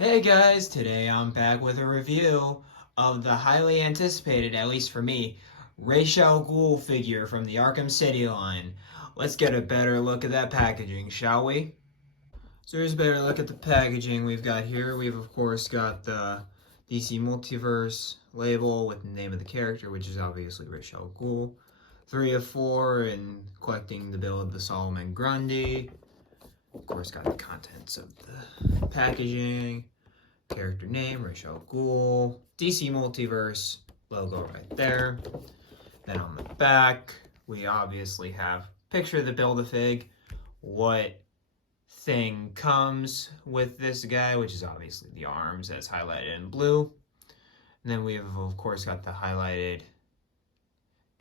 Hey guys, today I'm back with a review of the highly anticipated, at least for me, Ra's al Ghul figure from the Arkham City line. Let's get a better look at that packaging, shall we? So here's a better look at the packaging we've got here. We've of course got the DC Multiverse label with the name of the character, which is obviously Ra's al Ghul. 3 of 4 and collecting the bill of the Solomon Grundy. Of course got the contents of the packaging. Character name, Ra's al Ghul, DC Multiverse logo right there. Then on the back, we obviously have picture of the Build-A-Fig, what thing comes with this guy, which is obviously the arms that's highlighted in blue. And then we have, of course, got the highlighted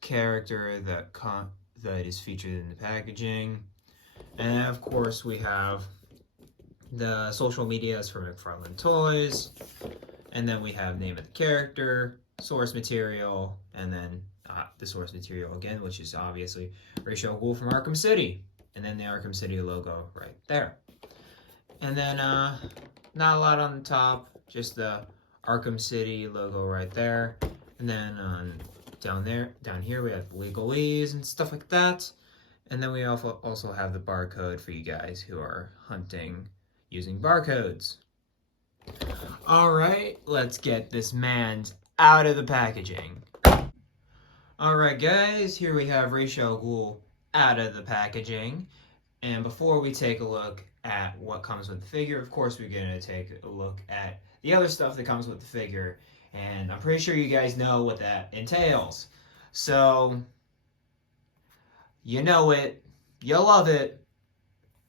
character that is featured in the packaging. And then, of course, we have the social medias for McFarlane Toys, and then we have name of the character, source material, and then the source material again, which is obviously Ra's al Ghul from Arkham City, and then the Arkham City logo right there. And then not a lot on the top, just the Arkham City logo right there, and then down here we have legalese and stuff like that, and then we also have the barcode for you guys who are hunting using barcodes. Alright, let's get this man out of the packaging. Alright guys, here we have Ra's al Ghul out of the packaging. And before we take a look at what comes with the figure, of course we're going to take a look at the other stuff that comes with the figure. And I'm pretty sure you guys know what that entails. So, you know it, you love it,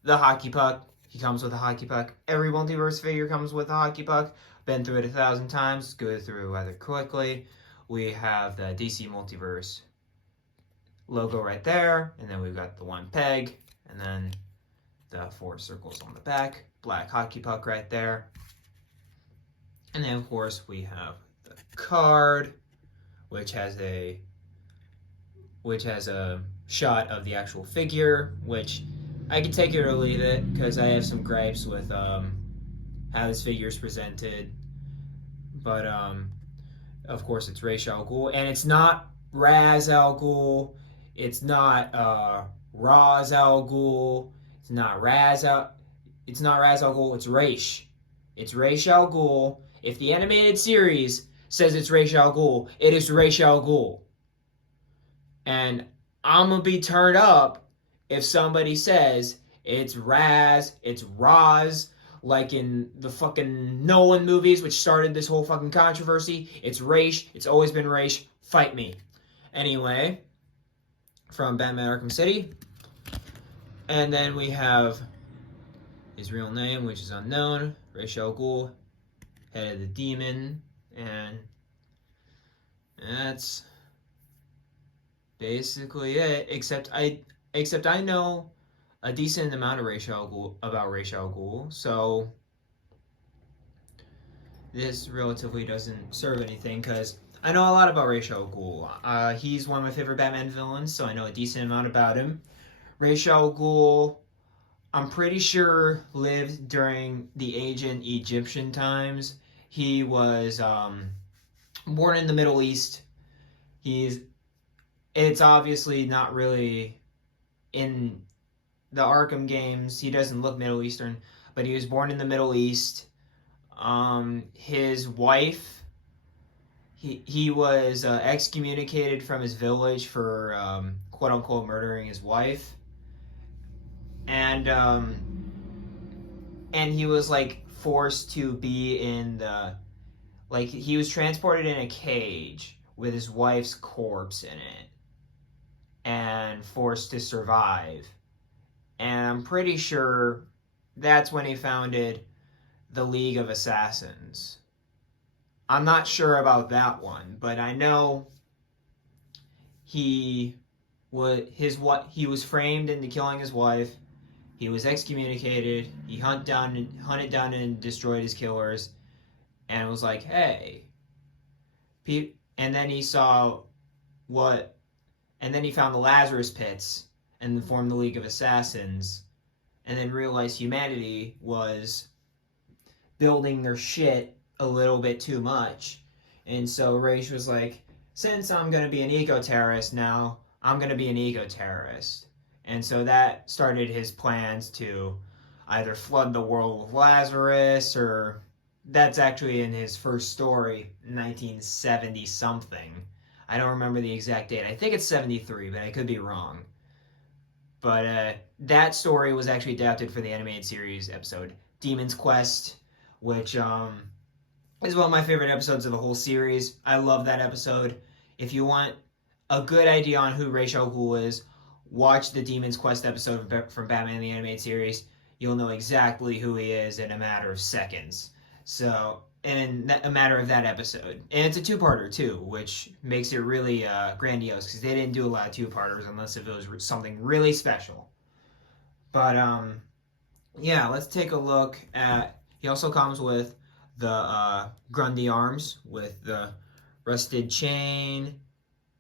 the hockey puck. He comes with a hockey puck. Every Multiverse figure comes with a hockey puck. Been through it 1,000 times. Go through rather quickly. We have the DC Multiverse logo right there. And then we've got the one peg. And then the 4 circles on the back. Black hockey puck right there. And then, of course, we have the card, which has a shot of the actual figure, which I can take it or leave it, because I have some gripes with how this figure is presented. But, of course, it's Ra's al Ghul, and it's not Raz al Ghul, it's not Raz al Ghul, it's not Raz al Ghul, it's Ra's. It's Ra's al Ghul. If the animated series says it's Ra's al Ghul, it is Ra's al Ghul. And I'm gonna be turned up if somebody says it's Raz, it's Roz, like in the fucking Nolan movies, which started this whole fucking controversy. It's Ra's, it's always been Ra's, fight me. Anyway, from Batman Arkham City. And then we have his real name, which is unknown, Ra's al Ghul, head of the demon, and that's basically it, except I know a decent amount of Ra's al Ghul, so this relatively doesn't serve anything, because I know a lot about Ra's al Ghul. He's one of my favorite Batman villains, so I know a decent amount about him. Ra's al Ghul, I'm pretty sure, lived during the ancient Egyptian times. He was born in the Middle East. It's obviously not really in the Arkham games. He doesn't look Middle Eastern, but he was born in the Middle East. His wife, he was excommunicated from his village for quote unquote murdering his wife, and he was like forced to be in he was transported in a cage with his wife's corpse in it and forced to survive. And I'm pretty sure that's when he founded the League of Assassins. I'm not sure about that one, but I know he was framed into killing his wife. He was excommunicated. He hunted down and destroyed his killers, and was like, hey. And then he saw and then he found the Lazarus Pits and formed the League of Assassins, and then realized humanity was building their shit a little bit too much. And so Raish was like, since I'm going to be an eco-terrorist now, I'm going to be an eco-terrorist. And so that started his plans to either flood the world with Lazarus, or that's actually in his first story, 1970 something. I don't remember the exact date. I think it's 73, but I could be wrong. But that story was actually adapted for the animated series episode Demon's Quest, which is one of my favorite episodes of the whole series. I love that episode. If you want a good idea on who Ra's al Ghul is, watch the Demon's Quest episode from Batman the Animated Series. You'll know exactly who he is in a matter of seconds. So, in a matter of that episode. And it's a two-parter, too, which makes it really grandiose, because they didn't do a lot of two-parters unless if it was something really special. But, yeah, let's take a look at... He also comes with the Grundy arms with the rusted chain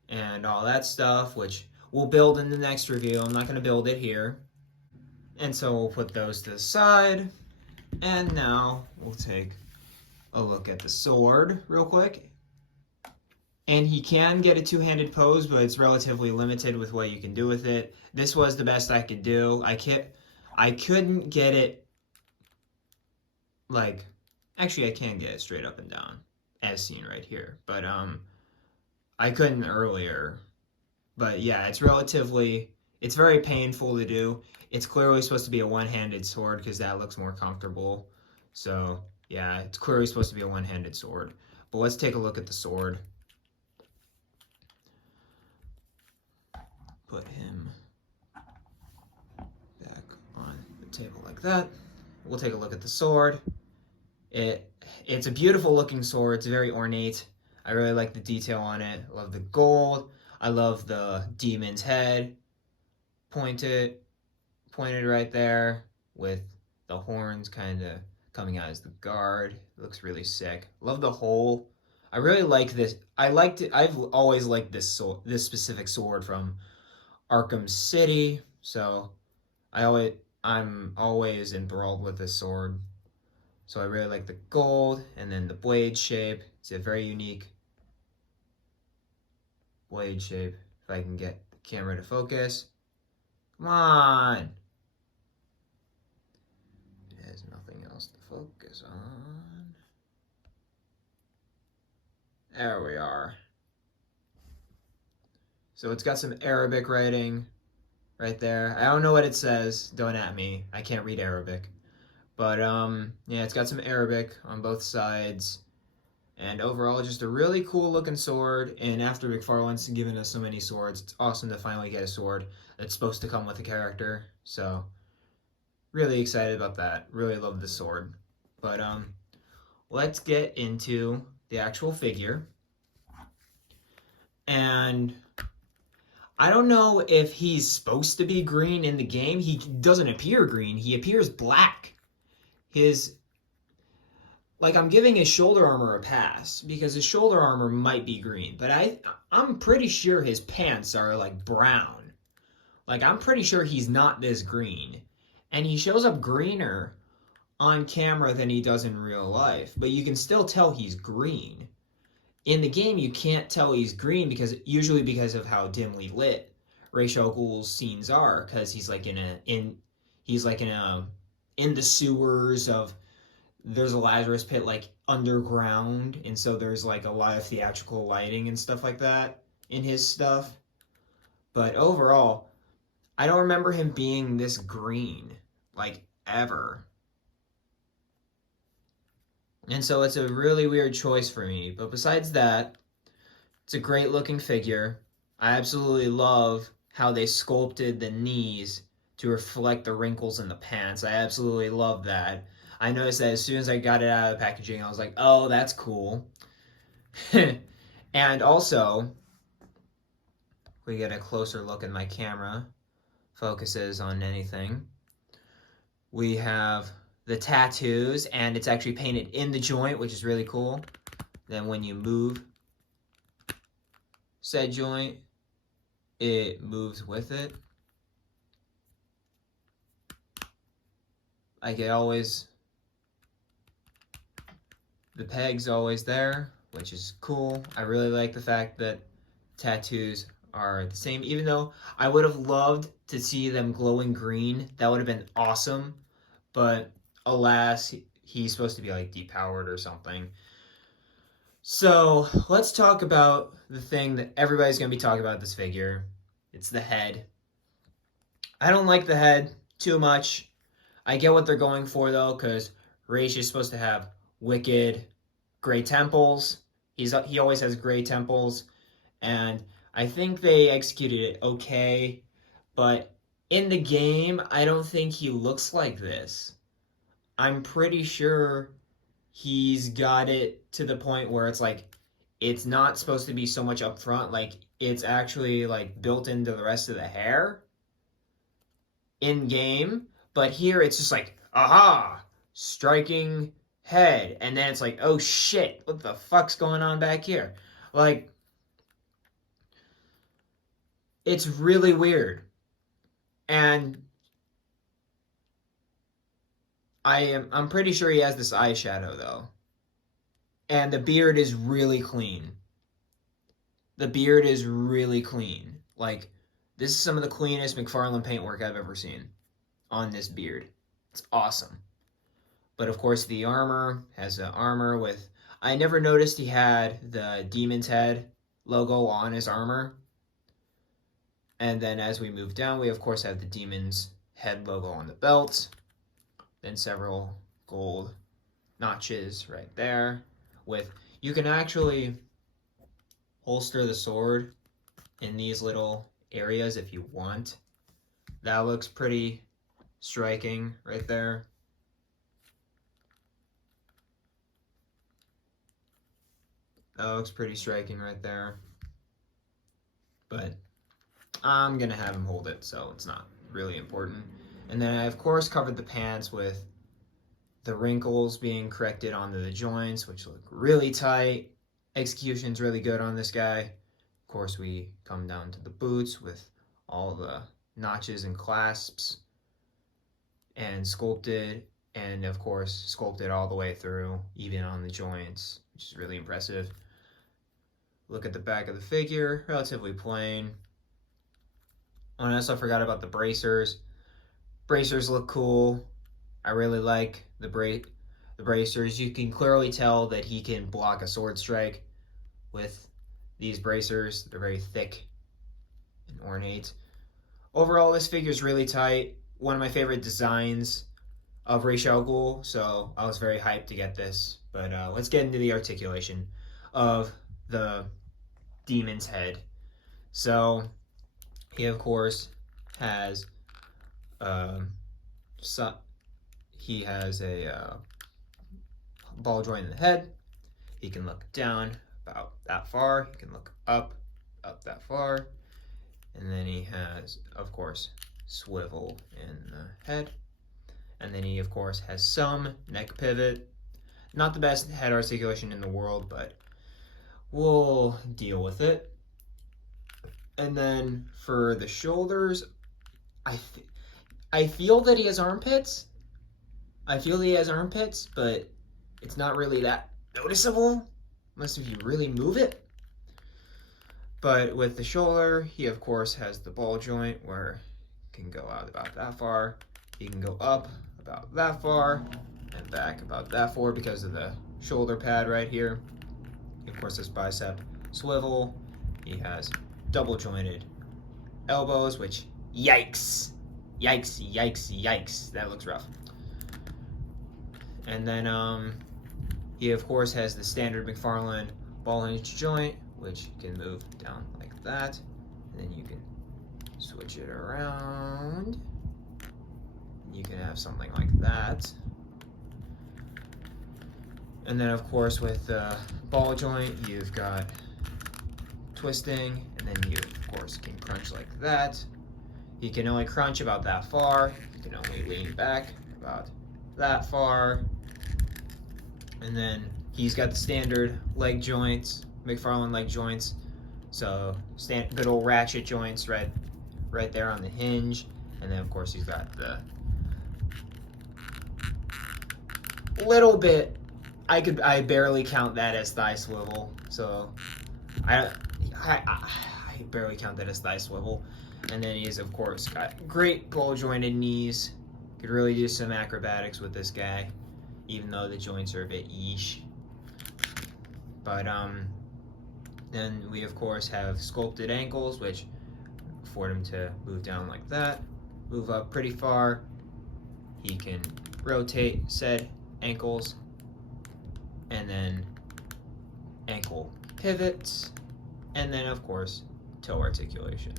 and all that stuff, which we'll build in the next review. I'm not going to build it here. And so we'll put those to the side. And now we'll take a look at the sword real quick. And he can get a two-handed pose, but it's relatively limited with what you can do with it. This was the best I could do. I couldn't get it like... Actually, I can get it straight up and down, as seen right here. But I couldn't earlier. But yeah, it's very painful to do. It's clearly supposed to be a one-handed sword because that looks more comfortable. So yeah, it's clearly supposed to be a one-handed sword. But let's take a look at the sword. Put him back on the table like that. We'll take a look at the sword. It's a beautiful looking sword. It's very ornate. I really like the detail on it. I love the gold. I love the demon's head pointed right there with the horns kind of coming out as the guard. It looks really sick. Love the hole. I really like this. I've always liked this specific sword from Arkham City. So I'm always enthralled with this sword. So I really like the gold, and then the blade shape. It's a very unique blade shape. If I can get the camera to focus. Come on! It has nothing else to focus on. There we are. So it's got some Arabic writing right there. I don't know what it says. Don't at me. I can't read Arabic. But, yeah, it's got some Arabic on both sides. And overall, just a really cool looking sword. And after McFarlane's given us so many swords, it's awesome to finally get a sword that's supposed to come with a character. So, really excited about that. Really love the sword. But, let's get into the actual figure. And I don't know if he's supposed to be green in the game. He doesn't appear green. He appears black. I'm giving his shoulder armor a pass because his shoulder armor might be green, but I'm pretty sure his pants are like brown. I'm pretty sure he's not this green. And he shows up greener on camera than he does in real life, but you can still tell he's green. In the game, you can't tell he's green because of how dimly lit Ra's al Ghul's scenes are, because he's in the sewers of, there's a Lazarus pit underground, and so there's a lot of theatrical lighting and stuff like that in his stuff. But overall, I don't remember him being this green ever. And so it's a really weird choice for me. But besides that, it's a great looking figure. I absolutely love how they sculpted the knees to reflect the wrinkles in the pants. I absolutely love that. I noticed that as soon as I got it out of the packaging, I was like, oh, that's cool. And also, we get a closer look in my camera, focuses on anything. We have the tattoos, and it's actually painted in the joint, which is really cool. Then when you move said joint, it moves with it. It always The peg's always there, which is cool. I really like the fact that tattoos are the same, even though I would have loved to see them glowing green. That would have been awesome. But alas, he's supposed to be like depowered or something. So let's talk about the thing that everybody's going to be talking about this figure. It's the head. I don't like the head too much. I get what they're going for though, because Raish is supposed to have wicked gray temples. He always has gray temples, and I think they executed it okay, but in the game, I don't think he looks like this. I'm pretty sure he's got it to the point where it's like it's not supposed to be so much up front, like it's actually like built into the rest of the hair in game, but here it's just like aha, striking head, and then it's like oh shit, what the fuck's going on back here? Like it's really weird. And I'm pretty sure he has this eyeshadow though. And the beard is really clean. The beard is really clean. Like this is some of the cleanest McFarlane paintwork I've ever seen on this beard. It's awesome. But of course the armor has an armor with I never noticed he had the demon's head logo on his armor. And then as we move down, we of course have the demon's head logo on the belt. Then several gold notches right there. With you can actually holster the sword in these little areas if you want. That looks pretty striking right there. That looks pretty striking right there. But I'm gonna have him hold it, so it's not really important. And then I of course covered the pants with the wrinkles being corrected onto the joints, which look really tight. Execution's really good on this guy. Of course we come down to the boots with all the notches and clasps and sculpted, and of course sculpted all the way through, even on the joints, which is really impressive. Look at the back of the figure, relatively plain. Oh, and I also forgot about the bracers. Bracers look cool. I really like the bracers. You can clearly tell that he can block a sword strike with these bracers. They're very thick and ornate. Overall, this figure is really tight. One of my favorite designs of Ra's al Ghul, so I was very hyped to get this. But let's get into the articulation of the demon's head. So he of course has he has a ball joint in the head. He can look down about that far. He can look up that far. And then he has, of course, swivel in the head. And then he, of course, has some neck pivot. Not the best head articulation in the world, but we'll deal with it. And then for the shoulders, I feel that he has armpits. I feel that he has armpits, but it's not really that noticeable unless if you really move it. But with the shoulder, he of course has the ball joint where it can go out about that far. He can go up about that far and back about that far because of the shoulder pad right here. Of course, this bicep swivel. He has double jointed elbows, which yikes. Yikes, yikes, yikes. That looks rough. And then he of course has the standard McFarlane ball hinge joint, which can move down like that. And then you can switch it around. You can have something like that. And then of course with the ball joint, you've got twisting, and then you of course can crunch like that. You can only crunch about that far. You can only lean back about that far. And then he's got the standard leg joints, McFarlane leg joints. So good old ratchet joints right there on the hinge. And then of course he's got the little bit I barely count that as thigh swivel. So I barely count that as thigh swivel. And then he's of course got great ball jointed knees. Could really do some acrobatics with this guy, even though the joints are a bit yeesh. But then we of course have sculpted ankles, which afford him to move down like that, move up pretty far. He can rotate said ankles, and then ankle pivots, and then of course toe articulation.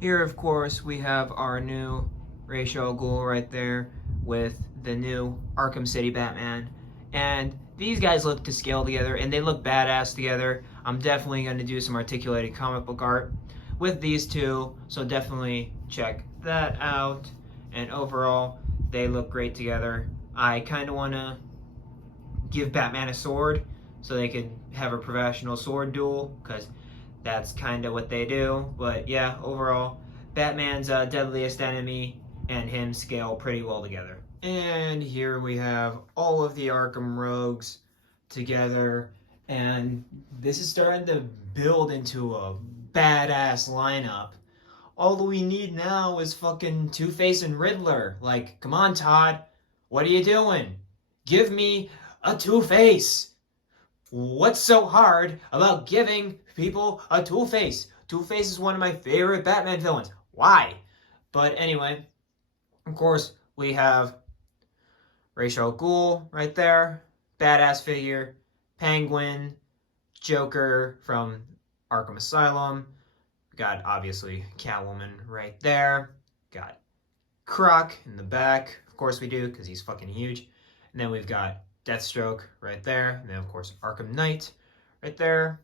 Here of course we have our new Ra's al Ghul right there with the new Arkham City Batman, and these guys look to scale together and they look badass together. I'm definitely going to do some articulated comic book art with these two, so definitely check that out. And overall they look great together. I kind of want to give Batman a sword so they could have a professional sword duel, because that's kind of what they do. But yeah, overall, Batman's deadliest enemy and him scale pretty well together. And here we have all of the Arkham Rogues together, and this is starting to build into a badass lineup. All we need now is fucking Two-Face and Riddler. Like, come on, Todd. What are you doing? Give me a Two-Face. What's so hard about giving people a Two-Face? Two-Face is one of my favorite Batman villains. Why? But anyway, of course, we have Ra's al Ghul right there. Badass figure. Penguin. Joker from Arkham Asylum. Got, obviously, Catwoman right there. Got Croc in the back. Of course we do, because he's fucking huge. And then we've got Deathstroke right there. And then, of course, Arkham Knight right there.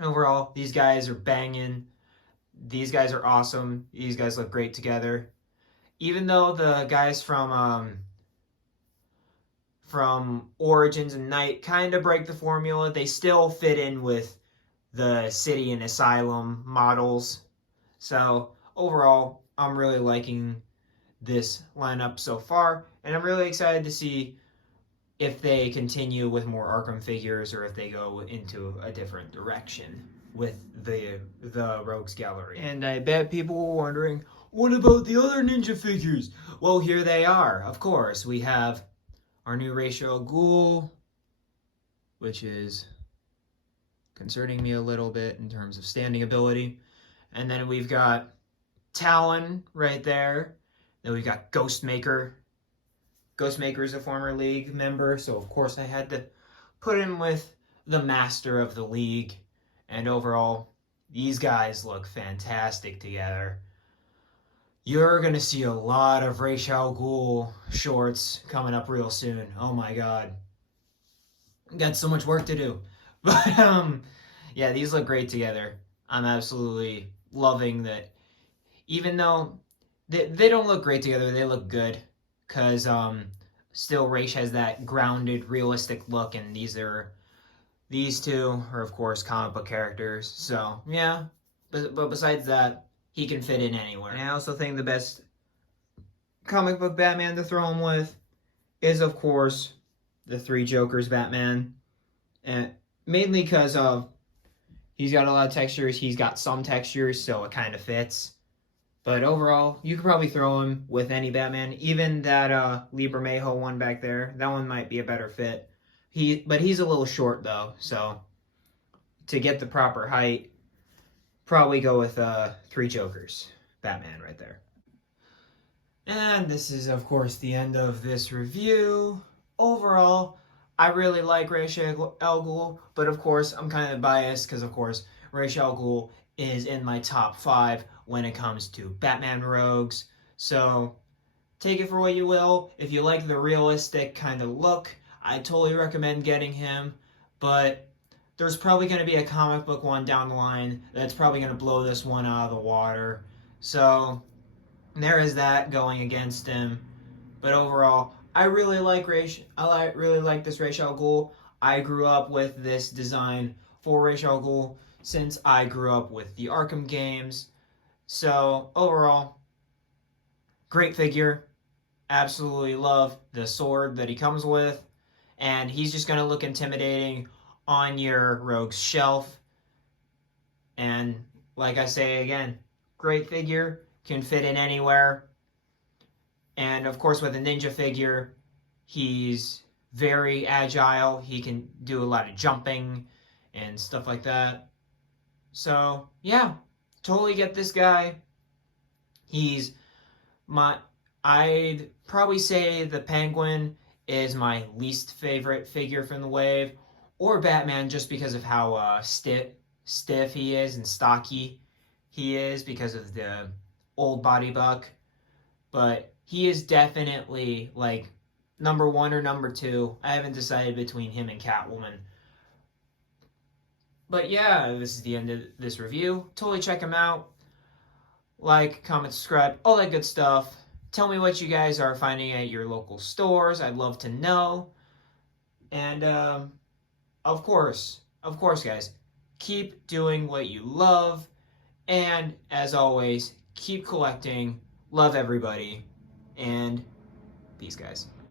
Overall, these guys are banging. These guys are awesome. These guys look great together. Even though the guys from Origins and Knight kind of break the formula, they still fit in with the City and Asylum models. So, overall, I'm really liking this lineup so far. And I'm really excited to see if they continue with more Arkham figures or if they go into a different direction with the Rogues Gallery. And I bet people were wondering, what about the other ninja figures? Well, here they are. Of course, we have our new Ra's al Ghul, which is concerning me a little bit in terms of standing ability. And then we've got Talon right there. Then we've got Ghostmaker. Ghostmaker is a former League member, so of course I had to put him with the Master of the League. And overall, these guys look fantastic together. You're going to see a lot of Ra's al Ghul shorts coming up real soon. Oh my god. Got so much work to do. But, yeah, these look great together. I'm absolutely loving that. Even though they don't look great together, they look good. Because still Ra's has that grounded, realistic look, and these two are, of course, comic book characters. So, yeah. But besides that, he can fit in anywhere. And I also think the best comic book Batman to throw him with is, of course, the Three Jokers Batman. And mainly because he's got a lot of textures, he's got some textures, so it kind of fits. But overall, you could probably throw him with any Batman. Even that Liber Mayho one back there, that one might be a better fit. But he's a little short, though, so to get the proper height, probably go with Three Jokers Batman right there. And this is, of course, the end of this review. Overall, I really like Ra's al Ghul, but of course, I'm kind of biased because, of course, Ra's al Ghul is in my top 5 when it comes to Batman rogues. So, take it for what you will. If you like the realistic kind of look, I totally recommend getting him. But there's probably going to be a comic book one down the line that's probably going to blow this one out of the water. So, there is that going against him. But overall, I really like this Ra's al Ghul. I grew up with this design for Ra's al Ghul since I grew up with the Arkham games. So, overall, great figure. absolutely love the sword that he comes with, and he's just going to look intimidating on your rogue's shelf. And like I say again, great figure, can fit in anywhere. And of course, with a ninja figure, he's very agile. He can do a lot of jumping and stuff like that. So, yeah, totally get this guy. He's my. I'd probably say the Penguin is my least favorite figure from the wave, or Batman just because of how stiff he is and stocky he is because of the old body buck. But he is definitely like number one or number two. I haven't decided between him and Catwoman. But yeah, this is the end of this review. Totally check him out. Like, comment, subscribe, all that good stuff. Tell me what you guys are finding at your local stores. I'd love to know. And of course, guys, keep doing what you love. And as always, keep collecting. Love everybody. And peace, guys.